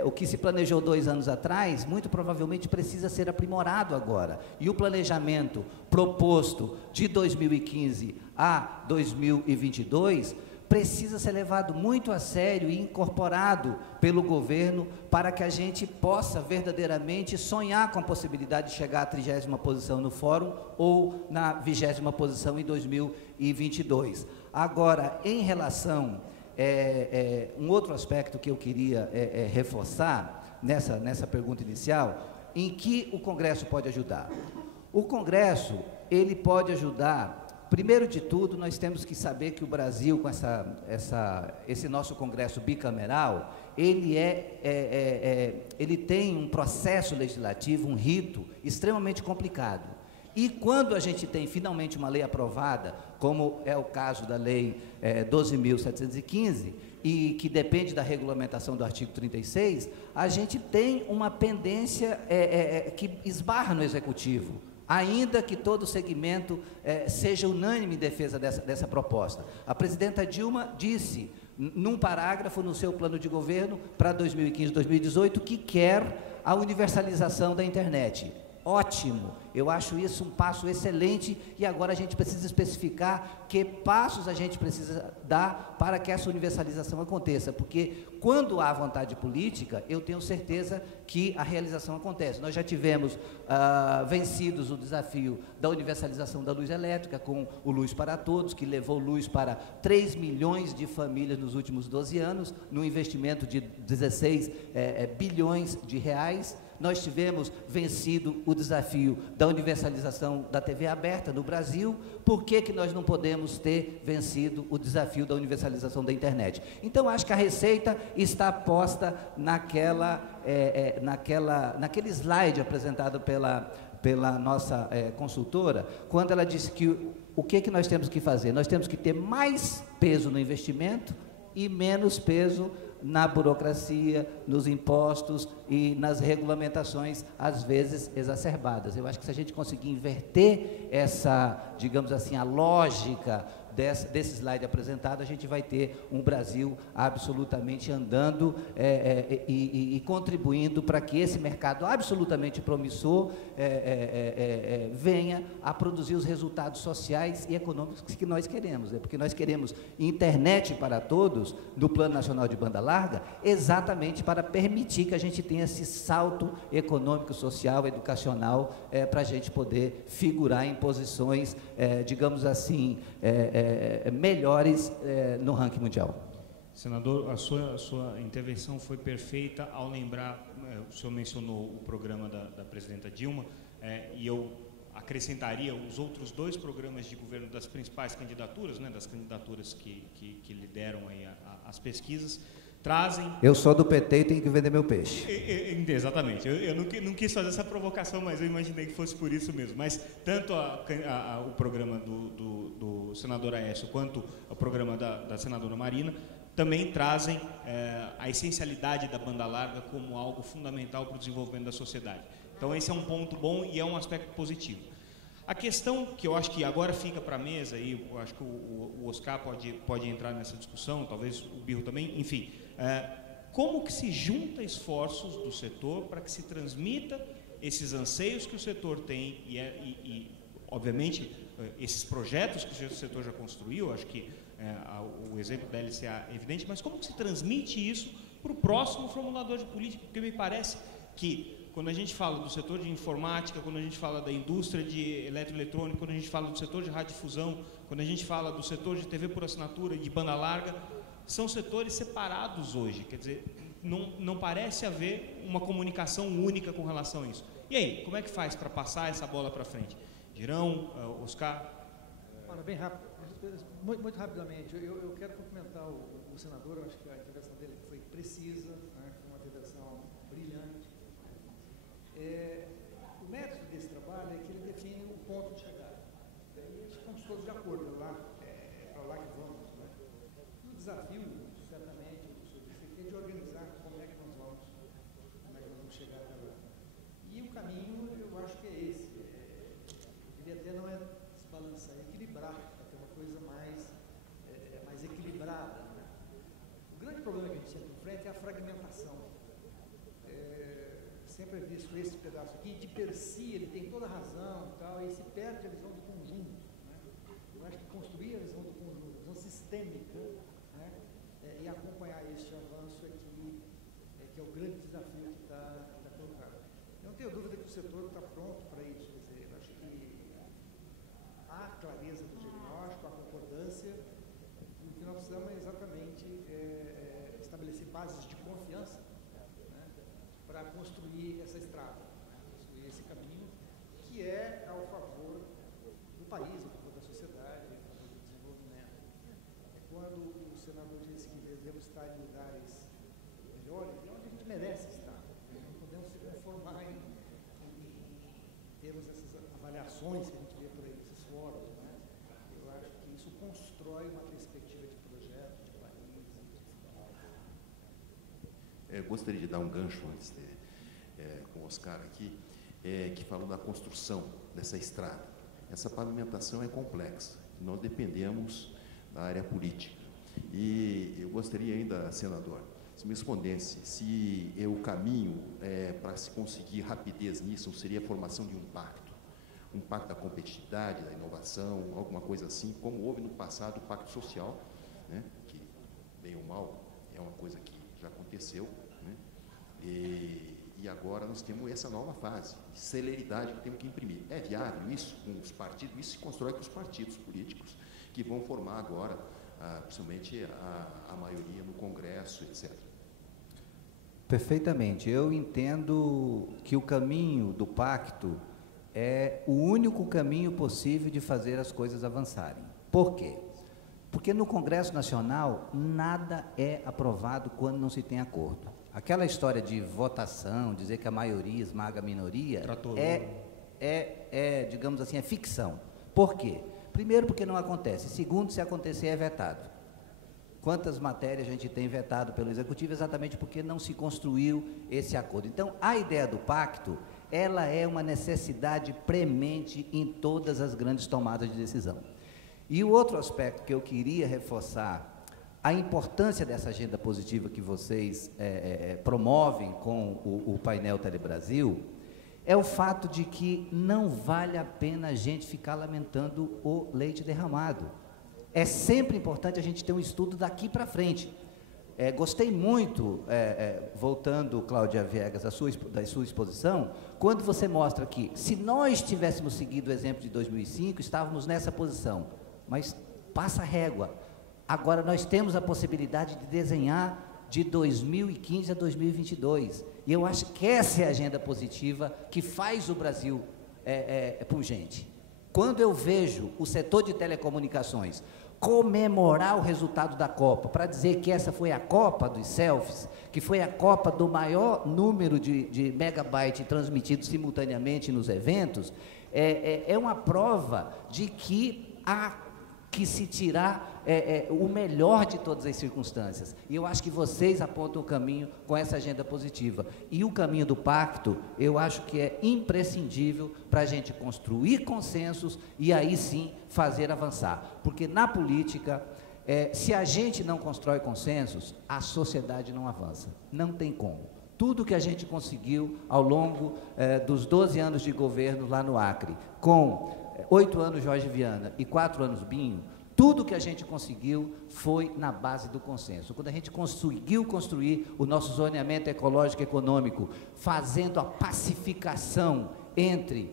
o que se planejou 2 anos atrás, muito provavelmente precisa ser aprimorado agora. E o planejamento proposto de 2015 a 2022 precisa ser levado muito a sério e incorporado pelo governo para que a gente possa verdadeiramente sonhar com a possibilidade de chegar à 30ª posição no fórum ou na 20ª posição em 2022. Agora, em relação, um outro aspecto que eu queria reforçar nessa pergunta inicial, em que o Congresso pode ajudar? O Congresso, ele pode ajudar. Primeiro de tudo, nós temos que saber que o Brasil, com esse nosso Congresso bicameral, ele tem um processo legislativo, um rito extremamente complicado. E quando a gente tem finalmente uma lei aprovada, como é o caso da Lei 12.715, e que depende da regulamentação do artigo 36, a gente tem uma pendência que esbarra no Executivo, ainda que todo o segmento seja unânime em defesa dessa proposta. A presidenta Dilma disse, num parágrafo no seu plano de governo para 2015, 2018, que quer a universalização da internet. Ótimo, eu acho isso um passo excelente e agora a gente precisa especificar que passos a gente precisa dar para que essa universalização aconteça, porque quando há vontade política, eu tenho certeza que a realização acontece. Nós já tivemos vencidos o desafio da universalização da luz elétrica com o Luz para Todos, que levou luz para 3 milhões de famílias nos últimos 12 anos, num investimento de 16 bilhões de reais. nós tivemos vencido o desafio da universalização da TV aberta no Brasil, por que que nós não podemos ter vencido o desafio da universalização da internet? Então, acho que a receita está posta naquele slide apresentado pela nossa consultora, quando ela disse que o que nós temos que fazer? Nós temos que ter mais peso no investimento e menos peso na burocracia, nos impostos e nas regulamentações, às vezes exacerbadas. Eu acho que se a gente conseguir inverter essa, digamos assim, a lógica desse slide apresentado, a gente vai ter um Brasil absolutamente andando e contribuindo para que esse mercado absolutamente promissor venha a produzir os resultados sociais e econômicos que nós queremos, porque nós queremos internet para todos, no Plano Nacional de Banda Larga, exatamente para permitir que a gente tenha esse salto econômico, social, educacional, para a gente poder figurar em posições, digamos assim, melhores no ranking mundial. Senador, a sua intervenção foi perfeita ao lembrar, o senhor mencionou o programa da presidenta Dilma, e eu acrescentaria os outros 2 programas de governo das principais candidaturas, das candidaturas que lideram aí as pesquisas, trazem... Eu sou do PT e tenho que vender meu peixe. Exatamente. Eu não quis fazer essa provocação, mas eu imaginei que fosse por isso mesmo. Mas tanto o programa do senador Aécio quanto o programa da senadora Marina também trazem a essencialidade da banda larga como algo fundamental para o desenvolvimento da sociedade. Então, esse é um ponto bom e é um aspecto positivo. A questão que eu acho que agora fica para a mesa, e eu acho que o Oscar pode entrar nessa discussão, talvez o Birro também, enfim, como que se junta esforços do setor para que se transmita esses anseios que o setor tem e obviamente, esses projetos que o setor já construiu, acho que o exemplo da LCA é evidente, mas como que se transmite isso para o próximo formulador de política? Porque me parece que quando a gente fala do setor de informática, quando a gente fala da indústria de eletroeletrônica, quando a gente fala do setor de radiodifusão, quando a gente fala do setor de TV por assinatura e de banda larga, são setores separados hoje, quer dizer, não parece haver uma comunicação única com relação a isso. E aí, como é que faz para passar essa bola para frente? Girão, Oscar? Olha, bem rápido, muito rapidamente, eu quero cumprimentar o senador, eu acho que a intervenção dele foi precisa, foi uma intervenção brilhante. O mérito desse trabalho é que ele define o ponto de chegada. Daí estamos todos de acordo, para lá que vamos. E o desafio, certamente, é de organizar como é que nós vamos chegar até lá. E o caminho, eu acho que é esse. Ele até não é desbalançar, é equilibrar, para ter uma coisa mais equilibrada. O grande problema que a gente sempre enfrenta é a fragmentação. Sempre é visto esse pedaço aqui, de per si, ele tem toda a razão e tal, e se perde a visão do conjunto. Eu acho que construir a visão do conjunto, a visão sistêmica, e acompanhar este avanço aqui, que é o grande desafio que está colocado. Eu não tenho dúvida que o setor está pronto para isso, quer dizer, eu acho que há clareza do diagnóstico, há concordância, e o que nós precisamos é exatamente estabelecer bases de confiança para construir essa estrada, construir esse caminho que é ao favor do país, ao favor da sociedade, ao favor do desenvolvimento. Quando o senador disse que devemos estar em lugares melhores, é onde a gente merece estar. Não podemos se conformar em termos essas avaliações que a gente vê por aí, esses fóruns. Eu acho que isso constrói uma perspectiva de projeto, de país. Eu gostaria de dar um gancho antes com o Oscar aqui, que falou da construção dessa estrada. Essa pavimentação é complexa, nós dependemos da área política. E eu gostaria ainda, senador, se me respondesse se o caminho para se conseguir rapidez nisso seria a formação de um pacto da competitividade, da inovação, alguma coisa assim, como houve no passado o Pacto Social, que, bem ou mal, é uma coisa que já aconteceu, e agora nós temos essa nova fase de celeridade que temos que imprimir. É viável isso com os partidos? Isso se constrói com os partidos políticos que vão formar agora, principalmente a maioria no Congresso, etc. Perfeitamente. Eu entendo que o caminho do pacto é o único caminho possível de fazer as coisas avançarem. Por quê? Porque no Congresso Nacional nada é aprovado quando não se tem acordo. Aquela história de votação, dizer que a maioria esmaga a minoria, digamos assim, é ficção. Por quê? Primeiro, porque não acontece. Segundo, se acontecer, é vetado. Quantas matérias a gente tem vetado pelo Executivo exatamente porque não se construiu esse acordo. Então, a ideia do pacto, ela é uma necessidade premente em todas as grandes tomadas de decisão. E o outro aspecto que eu queria reforçar, a importância dessa agenda positiva que vocês promovem com o painel Telebrasil, é o fato de que não vale a pena a gente ficar lamentando o leite derramado. É sempre importante a gente ter um estudo daqui para frente. Gostei muito, voltando, Cláudia Viegas, da sua exposição, quando você mostra que, se nós tivéssemos seguido o exemplo de 2005, estávamos nessa posição, mas passa a régua. Agora nós temos a possibilidade de desenhar de 2015 a 2022. E eu acho que essa é a agenda positiva que faz o Brasil pungente. Quando eu vejo o setor de telecomunicações comemorar o resultado da Copa, para dizer que essa foi a Copa dos selfies, que foi a Copa do maior número de megabytes transmitidos simultaneamente nos eventos, é uma prova de que há que se tirar o melhor de todas as circunstâncias. E eu acho que vocês apontam o caminho com essa agenda positiva. E o caminho do pacto, eu acho que é imprescindível para a gente construir consensos e aí sim fazer avançar. Porque na política, se a gente não constrói consensos, a sociedade não avança. Não tem como. Tudo que a gente conseguiu ao longo dos 12 anos de governo lá no Acre, com 8 anos Jorge Viana e 4 anos Binho, tudo que a gente conseguiu foi na base do consenso. Quando a gente conseguiu construir o nosso zoneamento ecológico e econômico, fazendo a pacificação entre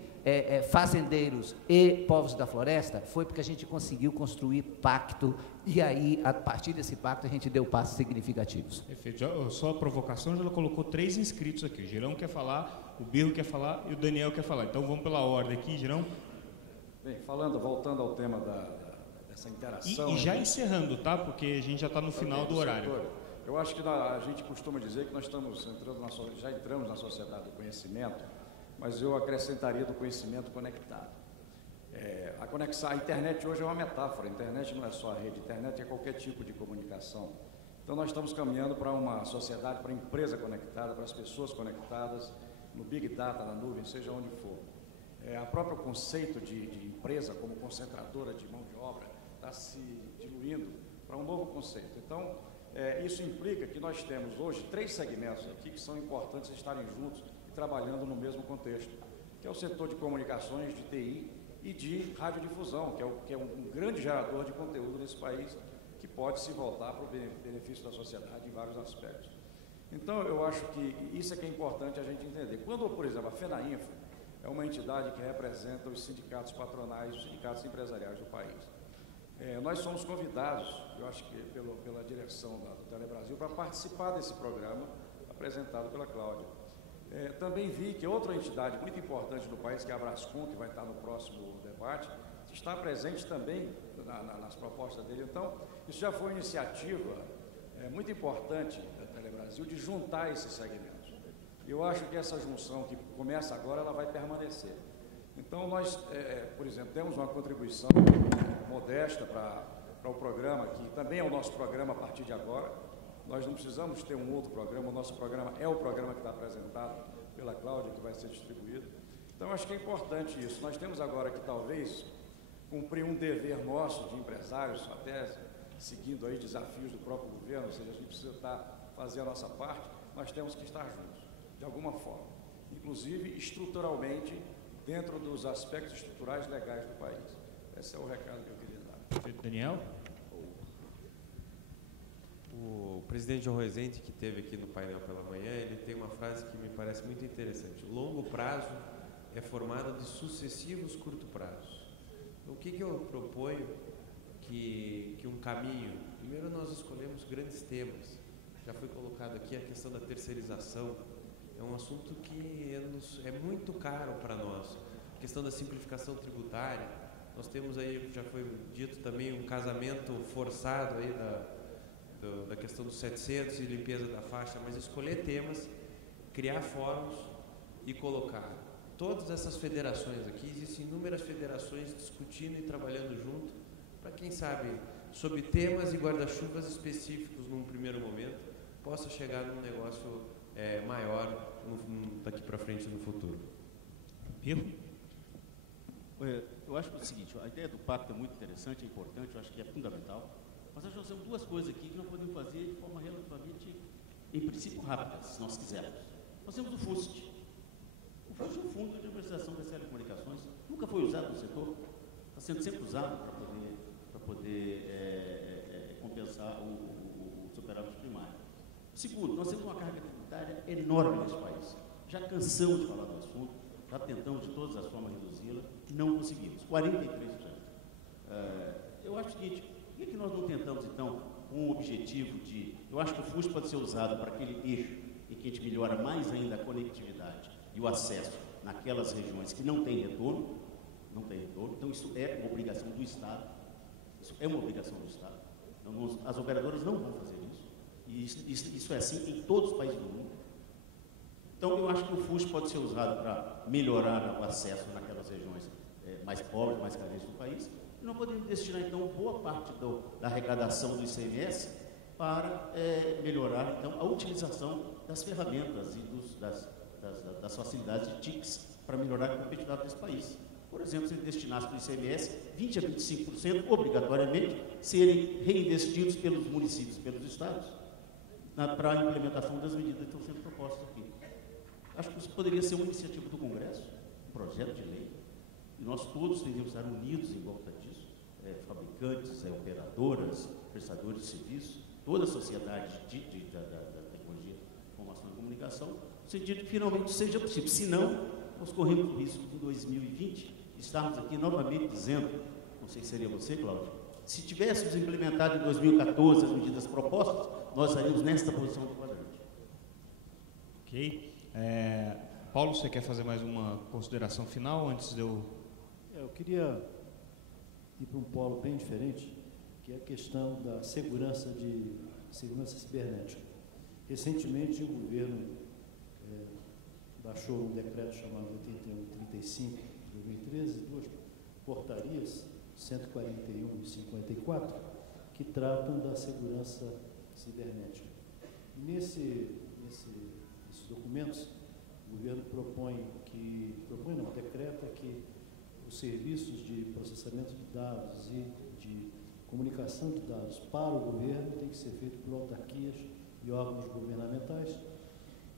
fazendeiros e povos da floresta, foi porque a gente conseguiu construir pacto, e aí, a partir desse pacto, a gente deu passos significativos. Perfeito. Só a provocação, já colocou 3 inscritos aqui. O Girão quer falar, o Birro quer falar e o Daniel quer falar. Então, vamos pela ordem aqui, Girão. Bem, voltando ao tema dessa interação... E já encerrando, tá? Porque a gente já está no final do horário. Eu acho que a gente costuma dizer que nós já entramos na sociedade do conhecimento, mas eu acrescentaria do conhecimento conectado. A internet hoje é uma metáfora. A internet não é só a rede, a internet é qualquer tipo de comunicação. Então, nós estamos caminhando para uma sociedade, para a empresa conectada, para as pessoas conectadas, no Big Data, na nuvem, seja onde for. O próprio conceito de empresa como concentradora de mão de obra está se diluindo para um novo conceito. Então, isso implica que nós temos hoje 3 segmentos aqui que são importantes estarem juntos e trabalhando no mesmo contexto, que é o setor de comunicações, de TI e de radiodifusão, que é um grande gerador de conteúdo nesse país, que pode se voltar para o benefício da sociedade em vários aspectos. Então, eu acho que isso é que é importante a gente entender. Quando, por exemplo, a FENAINFRA é uma entidade que representa os sindicatos patronais, os sindicatos empresariais do país. Nós somos convidados, eu acho que pela direção do Telebrasil, para participar desse programa apresentado pela Cláudia. Também vi que outra entidade muito importante do país, que é a Brascom, que vai estar no próximo debate, está presente também nas propostas dele. Então, isso já foi uma iniciativa muito importante da Telebrasil de juntar esses segmentos. Eu acho que essa junção que começa agora, ela vai permanecer. Então, nós, por exemplo, temos uma contribuição modesta para o programa, que também é o nosso programa a partir de agora. Nós não precisamos ter um outro programa, o nosso programa é o programa que está apresentado pela Cláudia, que vai ser distribuído. Então, acho que é importante isso. Nós temos agora que, talvez, cumprir um dever nosso de empresários, até seguindo aí desafios do próprio governo, ou seja, a gente precisa fazer a nossa parte, nós temos que estar juntos, de alguma forma, inclusive estruturalmente, dentro dos aspectos estruturais legais do país. Esse é o recado que eu queria dar. Daniel? O presidente João Rezende, que esteve aqui no painel pela manhã, ele tem uma frase que me parece muito interessante. O longo prazo é formado de sucessivos curto prazos. Então, o que eu proponho? Que um caminho... Primeiro, nós escolhemos grandes temas. já foi colocado aqui, a questão da terceirização. É um assunto que é muito caro para nós. A questão da simplificação tributária, nós temos aí, já foi dito também, um casamento forçado aí da questão dos 700 e limpeza da faixa, mas escolher temas, criar fóruns e colocar todas essas federações aqui, existem inúmeras federações discutindo e trabalhando junto, para quem sabe, sob temas e guarda-chuvas específicos num primeiro momento, possa chegar num negócio maior daqui para frente no futuro. Pirro? Eu acho o seguinte, a ideia do pacto é muito interessante, é importante, eu acho que é fundamental, mas acho que nós temos duas coisas aqui que nós podemos fazer de forma relativamente, em princípio, rápida, se nós quisermos. Nós temos o FUST. O FUST é um fundo de prestação das telecomunicações, nunca foi usado no setor, está sendo sempre usado para poder compensar o superávit primário. Segundo, nós temos uma carga tributária enorme nesse país. Já cansamos de falar do assunto, já tentamos de todas as formas reduzi-la, não conseguimos. 43%. Eu acho o seguinte, por que nós não tentamos, então, um objetivo de... Eu acho que o FUST pode ser usado para aquele eixo em que a gente melhora mais ainda a conectividade e o acesso naquelas regiões que não têm retorno, então isso é uma obrigação do Estado, Então, as operadoras não vão fazer isso, e isso é assim em todos os países do mundo. Então, eu acho que o FUST pode ser usado para melhorar o acesso naquelas regiões mais pobres, mais carentes do país, e nós podemos destinar, então, boa parte da arrecadação do ICMS para melhorar, então, a utilização das ferramentas e das facilidades de TICs para melhorar a competitividade desse país. Por exemplo, se ele destinasse para o ICMS 20% a 25%, obrigatoriamente, serem reinvestidos pelos municípios, pelos estados, para a implementação das medidas que estão sendo propostas aqui. Acho que isso poderia ser uma iniciativa do Congresso, um projeto de lei, e nós todos deveríamos estar unidos em volta disso, fabricantes, operadoras, prestadores de serviços, toda a sociedade da tecnologia, informação e comunicação, no sentido que finalmente seja possível. Senão, nós corremos o risco de, em 2020, estarmos aqui novamente dizendo, não sei se seria você, Cláudio, se tivéssemos implementado em 2014 as medidas propostas, nós estaríamos nesta posição do quadrante. Ok. Paulo, você quer fazer mais uma consideração final antes de eu... Eu queria ir para um polo bem diferente, que é a questão da segurança cibernética. Recentemente, o governo baixou um decreto chamado 8135 de 2013, duas portarias, 141 e 54, que tratam da segurança cibernética. Nesses documentos, o governo decreta que os serviços de processamento de dados e de comunicação de dados para o governo tem que ser feito por autarquias e órgãos governamentais.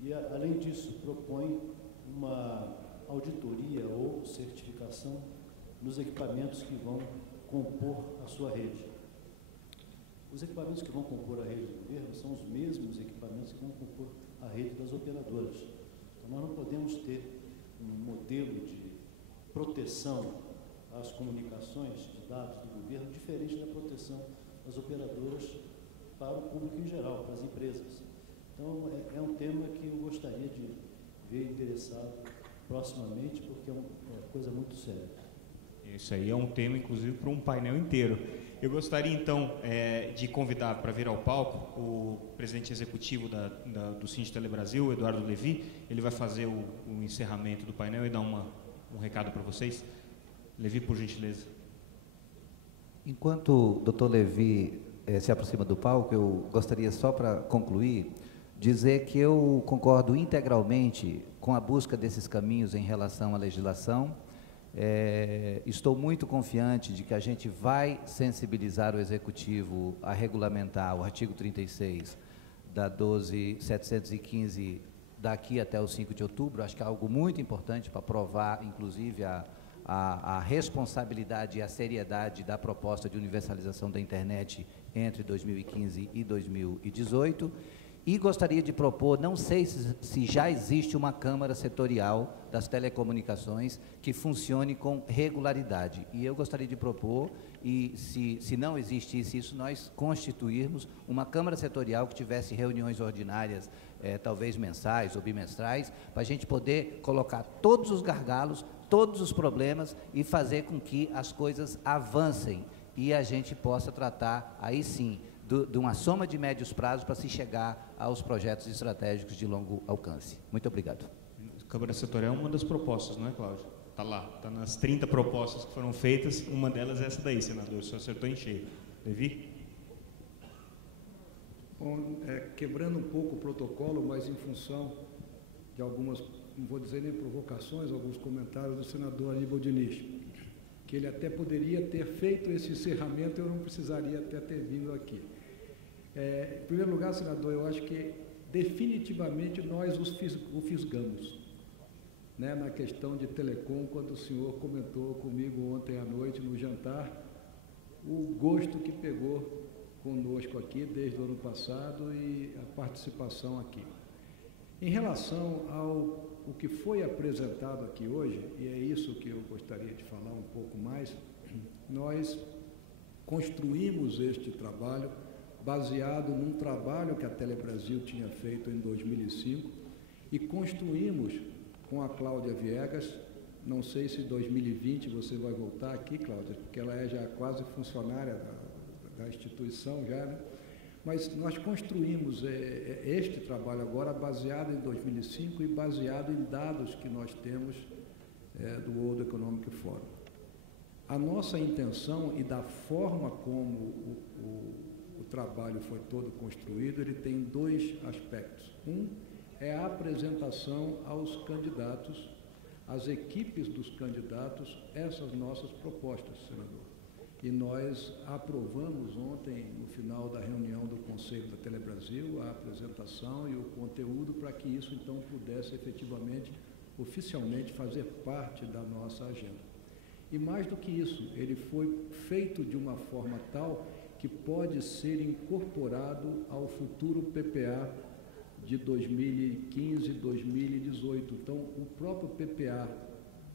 E, além disso, propõe uma auditoria ou certificação nos equipamentos que vão compor a sua rede. Os equipamentos que vão compor a rede do governo são os mesmos equipamentos que vão compor a rede das operadoras. Então, nós não podemos ter um modelo de proteção às comunicações de dados do governo diferente da proteção das operadoras para o público em geral, para as empresas. Então, é um tema que eu gostaria de ver interessado proximamente, porque é uma coisa muito séria. Isso aí é um tema, inclusive, para um painel inteiro. Eu gostaria, então, de convidar para vir ao palco o presidente executivo do Cinti Telebrasil, Eduardo Levi. Ele vai fazer o encerramento do painel e dar um recado para vocês. Levi, por gentileza. Enquanto o doutor Levi se aproxima do palco, eu gostaria só para concluir, dizer que eu concordo integralmente com a busca desses caminhos em relação à legislação. Estou muito confiante de que a gente vai sensibilizar o Executivo a regulamentar o artigo 36 da 12.715 daqui até o 5 de outubro. Acho que é algo muito importante para provar, inclusive, a responsabilidade e a seriedade da proposta de universalização da internet entre 2015 e 2018. E gostaria de propor, não sei se já existe uma Câmara Setorial das Telecomunicações que funcione com regularidade. E eu gostaria de propor, e se não existisse isso, nós constituirmos uma Câmara Setorial que tivesse reuniões ordinárias, talvez mensais ou bimestrais, para a gente poder colocar todos os gargalos, todos os problemas e fazer com que as coisas avancem e a gente possa tratar, aí sim, de uma soma de médios prazos para se chegar aos projetos estratégicos de longo alcance. Muito obrigado. A Câmara Setorial é uma das propostas, não é, Cláudio? Está lá, está nas 30 propostas que foram feitas, uma delas é essa daí, senador, o senhor acertou em cheio. Levi? Bom, quebrando um pouco o protocolo, mas em função de algumas, não vou dizer nem provocações, alguns comentários do senador Aníbal Diniz, que ele até poderia ter feito esse encerramento, eu não precisaria até ter vindo aqui. Em primeiro lugar, senador, eu acho que definitivamente nós o fisgamos, né, na questão de telecom, quando o senhor comentou comigo ontem à noite no jantar, o gosto que pegou conosco aqui desde o ano passado e a participação aqui. Em relação ao que foi apresentado aqui hoje, e é isso que eu gostaria de falar um pouco mais, nós construímos este trabalho baseado num trabalho que a Telebrasil tinha feito em 2005 e construímos com a Cláudia Viegas, não sei se em 2020 você vai voltar aqui, Cláudia, porque ela é já quase funcionária da instituição já, né? Mas nós construímos este trabalho agora baseado em 2005 e baseado em dados que nós temos do World Economic Forum. A nossa intenção e da forma como o trabalho foi todo construído, ele tem dois aspectos. Um é a apresentação aos candidatos, às equipes dos candidatos, essas nossas propostas, senador. E nós aprovamos ontem, no final da reunião do Conselho da Telebrasil, a apresentação e o conteúdo para que isso, então, pudesse efetivamente, oficialmente, fazer parte da nossa agenda. E mais do que isso, ele foi feito de uma forma tal que pode ser incorporado ao futuro PPA de 2015 e 2018. Então, o próprio PPA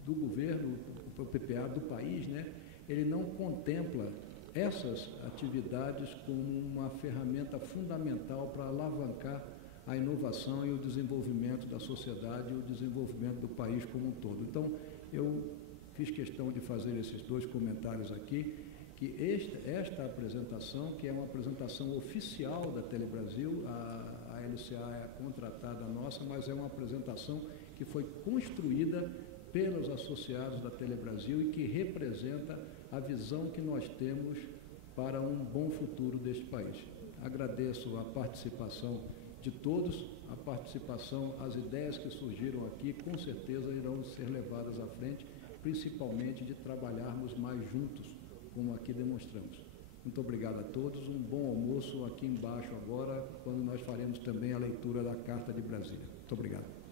do governo, o PPA do país, né, ele não contempla essas atividades como uma ferramenta fundamental para alavancar a inovação e o desenvolvimento da sociedade e o desenvolvimento do país como um todo. Então, eu fiz questão de fazer esses dois comentários aqui, que esta apresentação, que é uma apresentação oficial da Telebrasil, a LCA é a contratada nossa, mas é uma apresentação que foi construída pelos associados da Telebrasil e que representa a visão que nós temos para um bom futuro deste país. Agradeço a participação de todos, a participação, as ideias que surgiram aqui, com certeza irão ser levadas à frente, principalmente de trabalharmos mais juntos, como aqui demonstramos. Muito obrigado a todos, um bom almoço aqui embaixo agora, quando nós faremos também a leitura da Carta de Brasília. Muito obrigado.